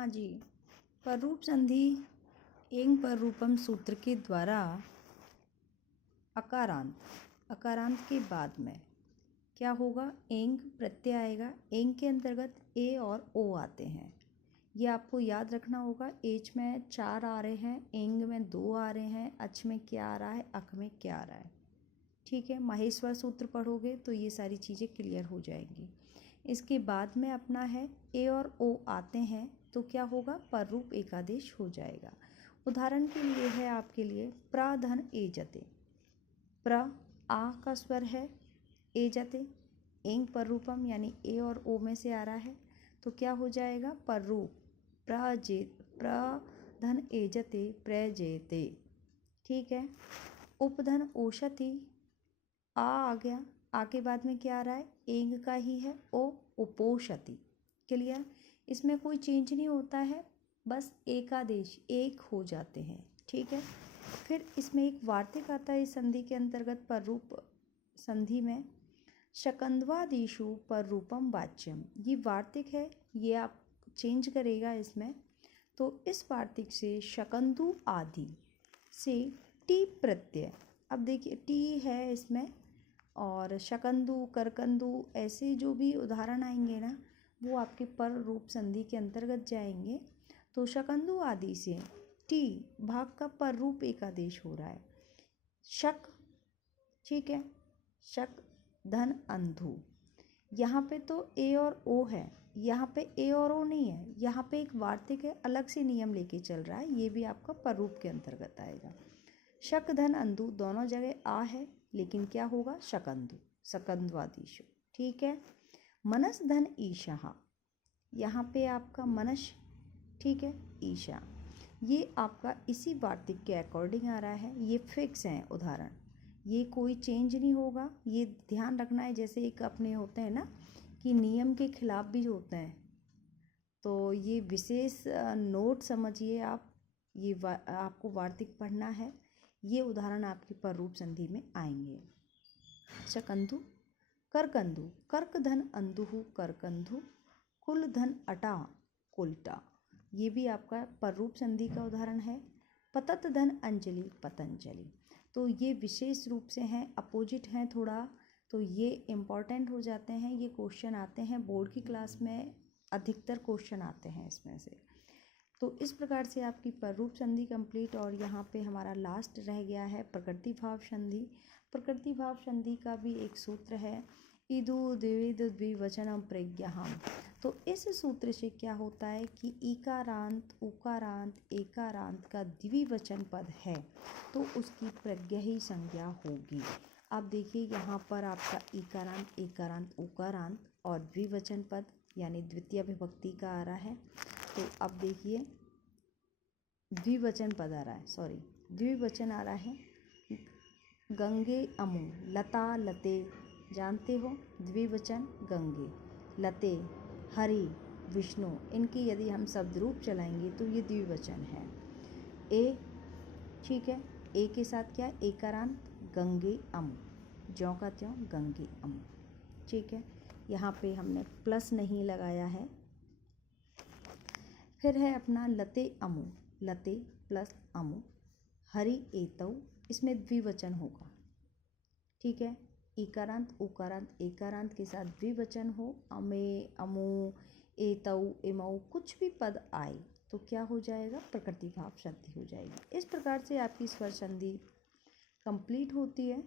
हाँ जी, पररूप संधि एंग पररूपम सूत्र के द्वारा अकारांत के बाद में क्या होगा, एंग प्रत्यय आएगा। एंग के अंतर्गत ए और ओ आते हैं, ये आपको याद रखना होगा। एच में 4 आ रहे हैं, एंग में 2 आ रहे हैं, अच में क्या आ रहा है, अक में क्या आ रहा है। ठीक है, माहेश्वर सूत्र पढ़ोगे तो ये सारी चीज़ें क्लियर हो जाएंगी। इसके बाद में अपना है ए और ओ आते हैं तो क्या होगा, पररूप एकादेश हो जाएगा। उदाहरण के लिए है आपके लिए प्रधन एजते, प्र आ का स्वर है, एजते एंग पररूपम यानी ए और ओ में से आ रहा है तो क्या हो जाएगा, पररूप प्रधन एजते प्रजेते। ठीक है, उपधन ओषति आ गया, आ के बाद में क्या आ रहा है, एंग का ही है, ओ उपोषति। क्लियर, इसमें कोई चेंज नहीं होता है, बस एकादेश एक हो जाते हैं। ठीक है, फिर इसमें एक वार्तिक आता है इस संधि के अंतर्गत, पररूप संधि में शकंद्वादिषु पररूपम वाच्यम, ये वार्तिक है, ये आप चेंज करेगा इसमें। तो इस वार्तिक से शकंदु आदि से टी प्रत्यय, अब देखिए टी है इसमें, और शकंदु करकंदु ऐसे जो भी उदाहरण आएंगे ना वो आपके पर रूप संधि के अंतर्गत जाएंगे। तो शकंदु आदि से टी भाग का पर रूप एकादेश हो रहा है। शक, ठीक है, शक धन अंधु, यहाँ पे तो ए और ओ है, यहाँ पे ए और ओ नहीं है, यहाँ पे एक वार्तिक है, अलग से नियम लेके चल रहा है, ये भी आपका पर रूप के अंतर्गत आएगा। शक धन अंधु दोनों जगह आ है, लेकिन क्या होगा, शकंदु सकंद्वादिशु। ठीक है, मनस धन ईशा, यहाँ पे आपका मनस, ठीक है, ईशा, ये आपका इसी वार्तिक के अकॉर्डिंग आ रहा है, ये फिक्स है उदाहरण, ये कोई चेंज नहीं होगा। ये ध्यान रखना है, जैसे एक अपने होते हैं ना कि नियम के खिलाफ भी होते हैं, तो ये विशेष नोट समझिए आप, ये आपको वार्तिक पढ़ना है, ये उदाहरण आपके पररूप संधि में आएंगे। शकंधु करकंधु, कर्क धन अंधुहु करकंधु, कुल धन अटा कुलटा, ये भी आपका पररूप संधि का उदाहरण है। पतत धन अंजलि पतंजलि, तो ये विशेष रूप से हैं, अपोजिट हैं थोड़ा, तो ये इम्पॉर्टेंट हो जाते हैं, ये क्वेश्चन आते हैं बोर्ड की क्लास में, अधिकतर क्वेश्चन आते हैं इसमें से। तो इस प्रकार से आपकी पररूप संधि कंप्लीट। और यहाँ पे हमारा लास्ट रह गया है प्रकृति भाव संधि। प्रकृति भाव संधि का भी एक सूत्र है, इदु द्विविध द्विवचनम प्रज्ञाहम। तो इस सूत्र से क्या होता है कि इकारांत उकारांत एकारांत का द्विवचन पद है तो उसकी प्रज्ञा ही संज्ञा होगी। अब देखिए यहाँ पर आपका इकारांत एकारांत उकारांत और द्विवचन पद यानी द्वितीय विभक्ति का आ रहा है। तो अब देखिए द्विवचन पद आ रहा है, सॉरी द्विवचन आ रहा है, गंगे अमु लता लते, जानते हो द्विवचन गंगे, लते हरि विष्णु, इनकी यदि हम शब्द रूप चलाएंगे तो ये द्विवचन है। ए, ठीक है, ए के साथ क्या, एकारांत गंगे अमु, ज्यों का त्यों गंगे अमु। ठीक है, यहाँ पे हमने प्लस नहीं लगाया है। फिर है अपना लते अमु, लते प्लस अमु, हरि एतौ, इसमें द्विवचन होगा। ठीक है, इकारांत उकारांत एकारांत के साथ द्विवचन हो, अमे अमु एतौ इमौ कुछ भी पद आए तो क्या हो जाएगा, प्रकृति भाव संधि हो जाएगी। इस प्रकार से आपकी स्वर संधि कंप्लीट होती है।